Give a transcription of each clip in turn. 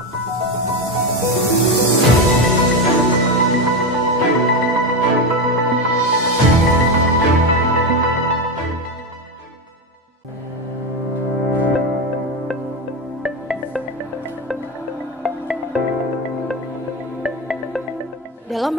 Dalam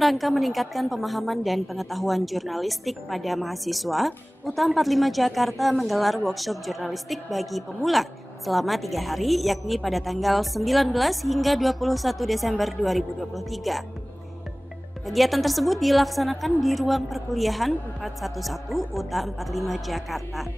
rangka meningkatkan pemahaman dan pengetahuan jurnalistik pada mahasiswa, UTA 45 Jakarta menggelar workshop jurnalistik bagi pemula selama 3 hari, yakni pada tanggal 19 hingga 21 Desember 2023. Kegiatan tersebut dilaksanakan di ruang perkuliahan 411 UTA 45 Jakarta.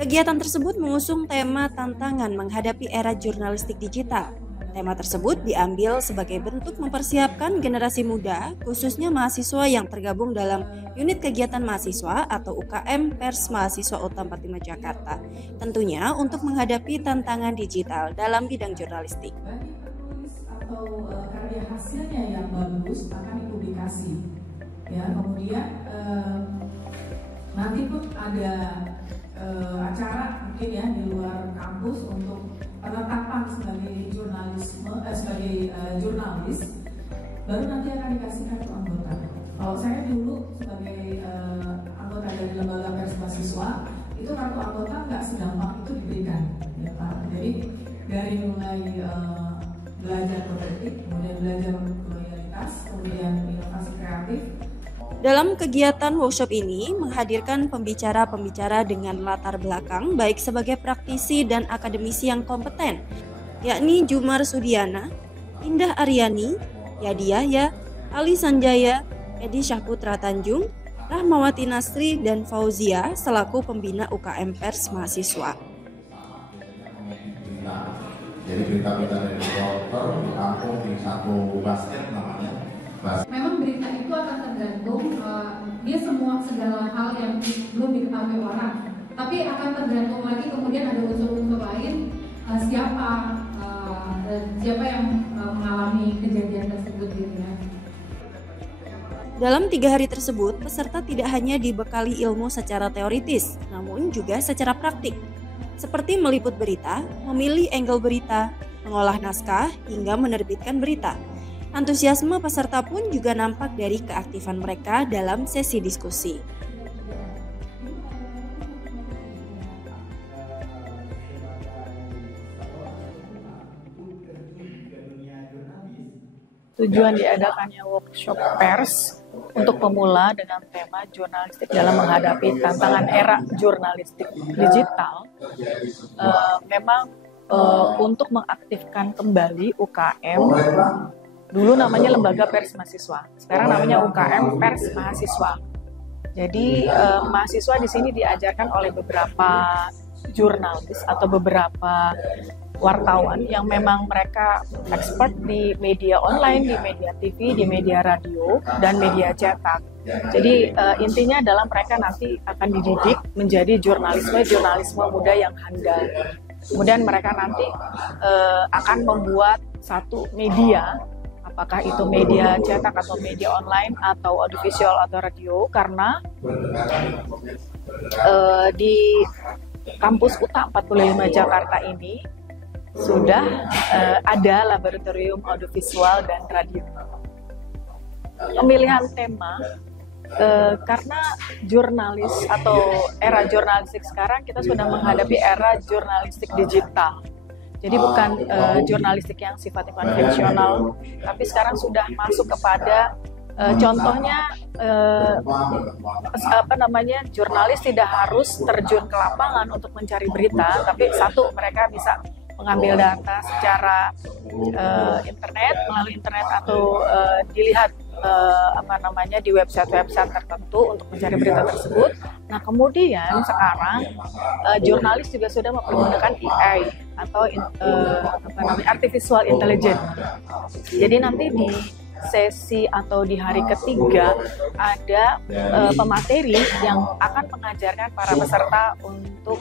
Kegiatan tersebut mengusung tema tantangan menghadapi era jurnalistik digital. Tema tersebut diambil sebagai bentuk mempersiapkan generasi muda, khususnya mahasiswa yang tergabung dalam unit kegiatan mahasiswa atau UKM Pers Mahasiswa UTA 45 Jakarta. Tentunya untuk menghadapi tantangan digital dalam bidang jurnalistik. Atau karya hasilnya yang bagus akan dipublikasi. Ya, kemudian nanti pun ada acara mungkin ya di luar kampus untuk penetapan sebagai jurnalis, baru nanti akan dikasih kartu anggota. Kalau saya dulu sebagai anggota dari lembaga pers mahasiswa, itu kartu anggota nggak segampang itu diberikan, ya Pak. Jadi dari mulai belajar politik, kemudian belajar loyalitas, kemudian inovasi kreatif. Dalam kegiatan workshop ini menghadirkan pembicara-pembicara dengan latar belakang baik sebagai praktisi dan akademisi yang kompeten, yakni Jumar Sudiana, Indah Aryani, Yadi Yahya, Ali Sanjaya, Edi Syahputra Tanjung, Rahmawati Nasri, dan Fauzia selaku pembina UKM Pers Mahasiswa. Jadi berita-berita dari reporter ditampung di satu basket namanya. Memang berita itu akan tergantung dia segala hal yang belum diketahui orang, tapi akan tergantung lagi kemudian ada unsur-unsur lain siapa yang mengalami kejadian tersebut gitu ya. Dalam 3 hari tersebut, peserta tidak hanya dibekali ilmu secara teoritis, namun juga secara praktik, seperti meliput berita, memilih angle berita, mengolah naskah, hingga menerbitkan berita. Antusiasme peserta pun juga nampak dari keaktifan mereka dalam sesi diskusi. Tujuan diadakannya workshop pers untuk pemula dengan tema jurnalistik dalam menghadapi tantangan era jurnalistik digital memang untuk mengaktifkan kembali UKM. Dulu namanya Lembaga Pers Mahasiswa, sekarang namanya UKM Pers Mahasiswa. Jadi mahasiswa di sini diajarkan oleh beberapa jurnalis atau beberapa wartawan yang memang mereka expert di media online, di media TV, di media radio, dan media cetak. Jadi intinya adalah mereka nanti akan dididik menjadi jurnalisme muda yang handal. Kemudian mereka nanti akan membuat satu media, apakah itu media cetak atau media online atau audiovisual atau radio, karena di kampus UTA 45 Jakarta ini sudah ada laboratorium audiovisual dan radio. Pemilihan tema karena jurnalis atau era jurnalistik sekarang kita sudah menghadapi era jurnalistik digital. Jadi bukan jurnalistik yang sifatnya konvensional, tapi sekarang sudah masuk kepada contohnya jurnalis tidak harus terjun ke lapangan untuk mencari berita, tapi satu, mereka bisa mengambil data secara internet, melalui internet atau dilihat di website-website tertentu untuk mencari berita tersebut. Nah, kemudian sekarang jurnalis juga sudah mempergunakan AI atau artificial intelligence. Jadi nanti di sesi atau di hari ketiga ada pemateri yang akan mengajarkan para peserta untuk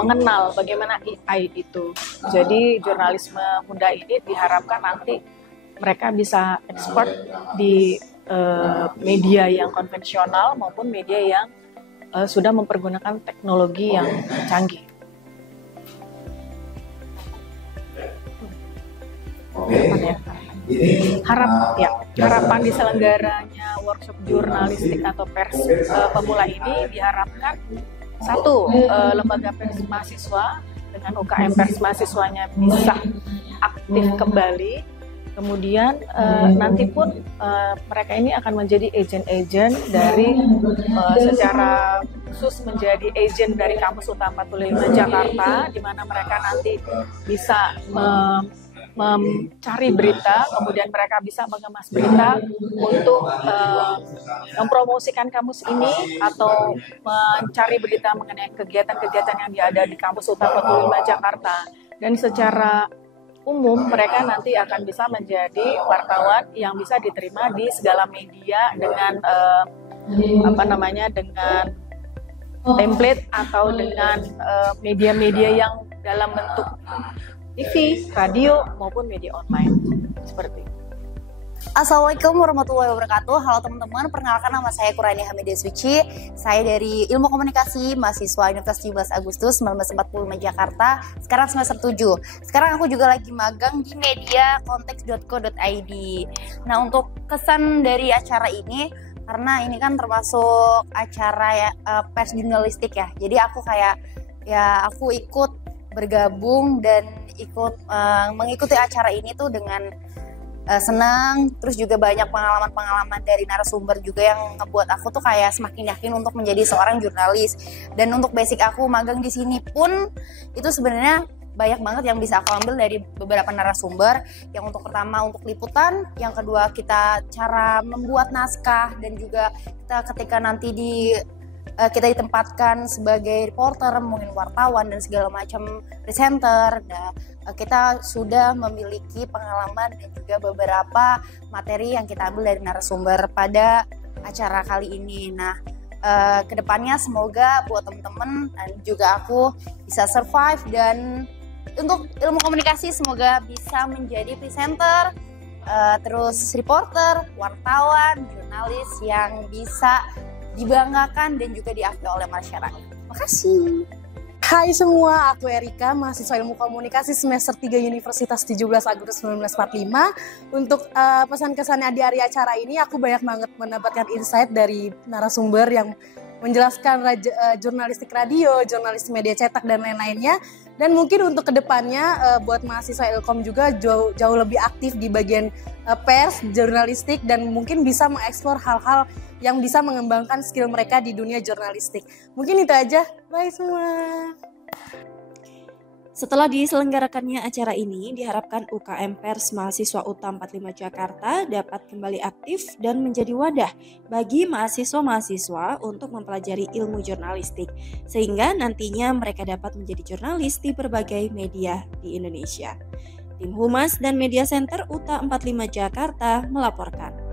mengenal bagaimana AI itu. Jadi jurnalisme muda ini diharapkan nanti mereka bisa expert di media yang konvensional maupun media yang sudah mempergunakan teknologi yang canggih. Harapan diselenggaranya workshop jurnalistik atau pers pemula ini diharapkan satu, lembaga pers mahasiswa dengan UKM pers mahasiswanya bisa aktif kembali. Kemudian nanti pun mereka ini akan menjadi agent-agent dari secara khusus menjadi agent dari kampus UTA 45 Jakarta, di mana mereka nanti bisa mencari berita, kemudian mereka bisa mengemas berita untuk mempromosikan kampus ini atau mencari berita mengenai kegiatan-kegiatan yang ada di kampus UTA 45 Jakarta. Dan secara umum mereka nanti akan bisa menjadi wartawan yang bisa diterima di segala media dengan dengan template atau dengan media-media yang dalam bentuk TV, radio, maupun media online. Seperti itu. Assalamualaikum warahmatullahi wabarakatuh. Halo teman-teman, perkenalkan nama saya Kurani Hamidah Suci. Saya dari Ilmu Komunikasi, mahasiswa Universitas 17 Agustus 1945 Jakarta. Sekarang semester 7. Sekarang aku juga lagi magang di media konteks.co.id. Nah, untuk kesan dari acara ini, karena ini kan termasuk acara pers jurnalistik ya. Jadi aku aku ikut bergabung dan mengikuti acara ini tuh dengan senang, terus juga banyak pengalaman-pengalaman dari narasumber juga yang ngebuat aku tuh kayak semakin yakin untuk menjadi seorang jurnalis. Dan untuk basic aku magang di sini pun itu sebenarnya banyak banget yang bisa aku ambil dari beberapa narasumber. Yang untuk pertama untuk liputan, yang kedua kita cara membuat naskah, dan juga kita ketika nanti kita ditempatkan sebagai reporter, mungkin wartawan dan segala macam presenter. Nah, kita sudah memiliki pengalaman dan juga beberapa materi yang kita ambil dari narasumber pada acara kali ini. Nah, kedepannya semoga buat teman-teman dan juga aku bisa survive, dan untuk ilmu komunikasi semoga bisa menjadi presenter, terus reporter, wartawan, jurnalis yang bisa dibanggakan dan juga diakui oleh masyarakat. Makasih. Hai semua, aku Erika, mahasiswa Ilmu Komunikasi semester 3 Universitas 17 Agustus 1945. Untuk pesan-kesannya di hari acara ini, aku banyak banget mendapatkan insight dari narasumber yang menjelaskan jurnalistik radio, jurnalistik media cetak, dan lain-lainnya. Dan mungkin untuk kedepannya buat mahasiswa Ilkom juga jauh lebih aktif di bagian pers, jurnalistik, dan mungkin bisa mengeksplor hal-hal yang bisa mengembangkan skill mereka di dunia jurnalistik. Mungkin itu aja. Bye semua. Setelah diselenggarakannya acara ini, diharapkan UKM Pers Mahasiswa UTA 45 Jakarta dapat kembali aktif dan menjadi wadah bagi mahasiswa-mahasiswa untuk mempelajari ilmu jurnalistik, sehingga nantinya mereka dapat menjadi jurnalis di berbagai media di Indonesia. Tim Humas dan Media Center UTA 45 Jakarta melaporkan.